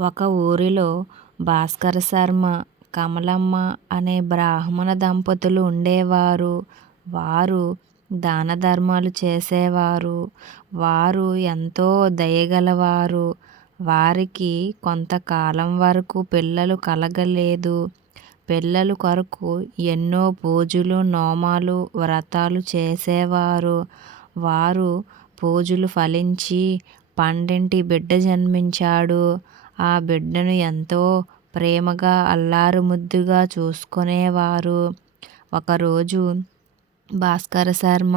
ఒక ఊరిలో భాస్కర శర్మ కమలమ్మ అనే బ్రాహ్మణ దంపతులు ఉండేవారు. వారు దాన ధర్మాలు చేసేవారు. వారు ఎంతో దయగలవారు. వారికి కొంతకాలం వరకు పిల్లలు కలగలేదు. పిల్లలు కొరకు ఎన్నో పూజలు నోమాలు వ్రతాలు చేసేవారు. వారు పూజలు ఫలించి పండింటి బిడ్డ జన్మించాడు. ఆ బిడ్డను ఎంతో ప్రేమగా అల్లారు ముద్దుగా చూసుకునేవారు. ఒకరోజు భాస్కర శర్మ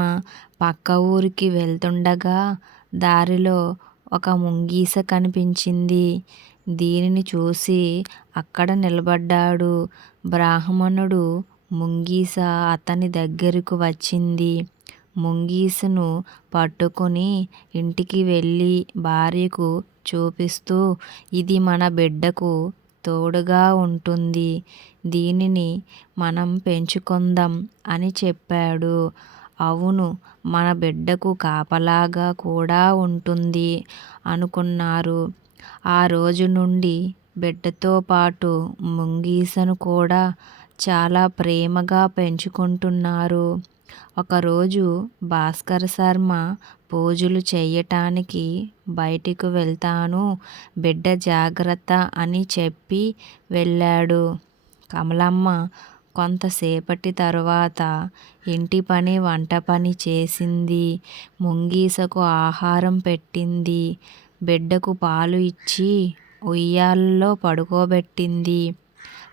పక్క ఊరికి వెళ్తుండగా దారిలో ఒక ముంగీస కనిపించింది. దీనిని చూసి అక్కడ నిలబడ్డాడు. బ్రాహ్మణుడు ముంగీస అతని దగ్గరకు వచ్చింది. ముంగీసును పట్టుకొని ఇంటికి వెళ్ళి భార్యకు చూపిస్తూ ఇది మన బిడ్డకు తోడుగా ఉంటుంది. దీనిని మనం పెంచుకుందాం అని చెప్పాడు. అవును మన బిడ్డకు కాపలాగా కూడా ఉంటుంది అనుకున్నారు. ఆ రోజు నుండి బిడ్డతో పాటు ముంగీసను కూడా చాలా ప్రేమగా పెంచుకుంటున్నారు. ఒకరోజు భాస్కర శర్మ పూజలు చేయటానికి బయటికి వెళ్తాను బిడ్డ జాగ్రత్త అని చెప్పి వెళ్ళాడు. కమలమ్మ కొంతసేపటి తరువాత ఇంటి పని వంట పని చేసింది. ముంగీసకు ఆహారం పెట్టింది. బిడ్డకు పాలు ఇచ్చి ఉయ్యాలలో పడుకోబెట్టింది.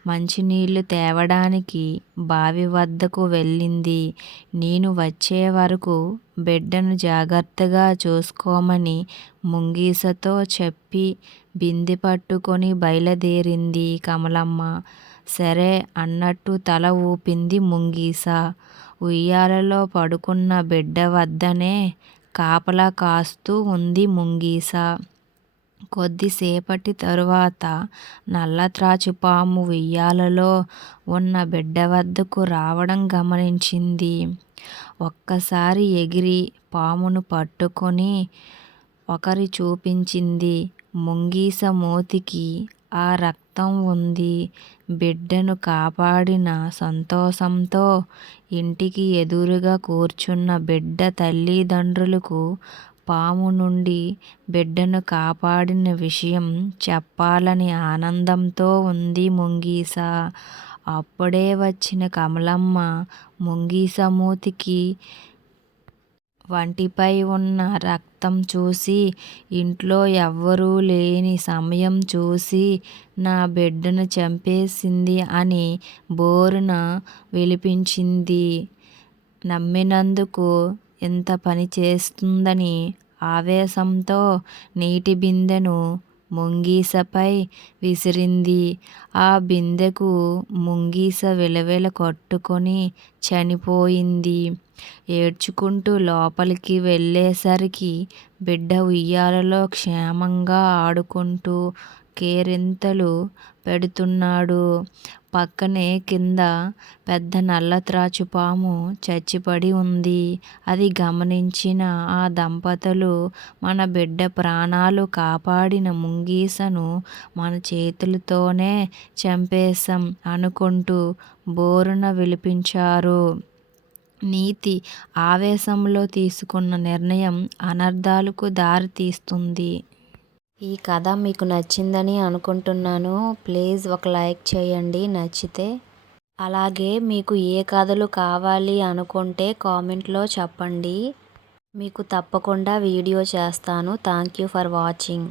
మంచినీళ్ళు తేవడానికి బావి వద్దకు వెళ్ళింది. నేను వచ్చే వరకు బిడ్డను జాగ్రత్తగా చూసుకోమని ముంగీసతో చెప్పి బిందె పట్టుకొని బయలుదేరింది కమలమ్మ. సరే అన్నట్టు తల ఊపింది ముంగీస. ఉయ్యాలలో పడుకున్న బిడ్డ వద్దనే కాపలా కాస్తూ ఉంది ముంగీస. కొద్దిసేపటి తరువాత నల్లత్రాచుపాము ఉయ్యాలలో ఉన్న బిడ్డ వద్దకు రావడం గమనించింది. ఒక్కసారి ఎగిరి పామును పట్టుకొని ఒకరి చూపించింది. ముంగీస మూతికి ఆ రక్తం ఉంది. బిడ్డను కాపాడిన సంతోషంతో ఇంటికి ఎదురుగా కూర్చున్న బిడ్డ తల్లిదండ్రులకు పాము నుండి బిడ్డను కాపాడిన విషయం చెప్పాలని ఆనందంతో ఉంది ముంగీస. అప్పుడే వచ్చిన కమలమ్మ ముంగీసమూతికి వంటిపై ఉన్న రక్తం చూసి ఇంట్లో ఎవ్వరూ లేని సమయం చూసి నా బిడ్డను చంపేసింది అని బోరున విలిపించింది. నమ్మినందుకు ఇంత పని చేస్తుందని ఆవేశంతో నీటి బిందెను ముంగీసపై విసిరింది. ఆ బిందెకు ముంగీస విలవిల కొట్టుకొని చనిపోయింది. ఏడ్చుకుంటూ లోపలికి వెళ్ళేసరికి బిడ్డ ఉయ్యాలలో క్షేమంగా ఆడుకుంటూ కేరింతలు పెడుతున్నాడు. పక్కనే కింద పెద్ద నల్ల త్రాచుపాము చచ్చిపడి ఉంది. అది గమనించిన ఆ దంపతులు మన బిడ్డ ప్రాణాలు కాపాడిన ముంగీసను మన చేతులతోనే చంపేశాం అనుకుంటూ బోరున విలిపించారు. నీతి ఆవేశంలో తీసుకున్న నిర్ణయం అనర్థాలకు దారితీస్తుంది ఈ కథ మీకు నచ్చిందని అనుకుంటున్నాను. ప్లీజ్ ఒక లైక్ చేయండి. నచ్చితే అలాగే మీకు ఏ కథలు కావాలి అనుకుంటే కామెంట్లో చెప్పండి. మీకు తప్పకుండా వీడియో చేస్తాను. Thank you for watching.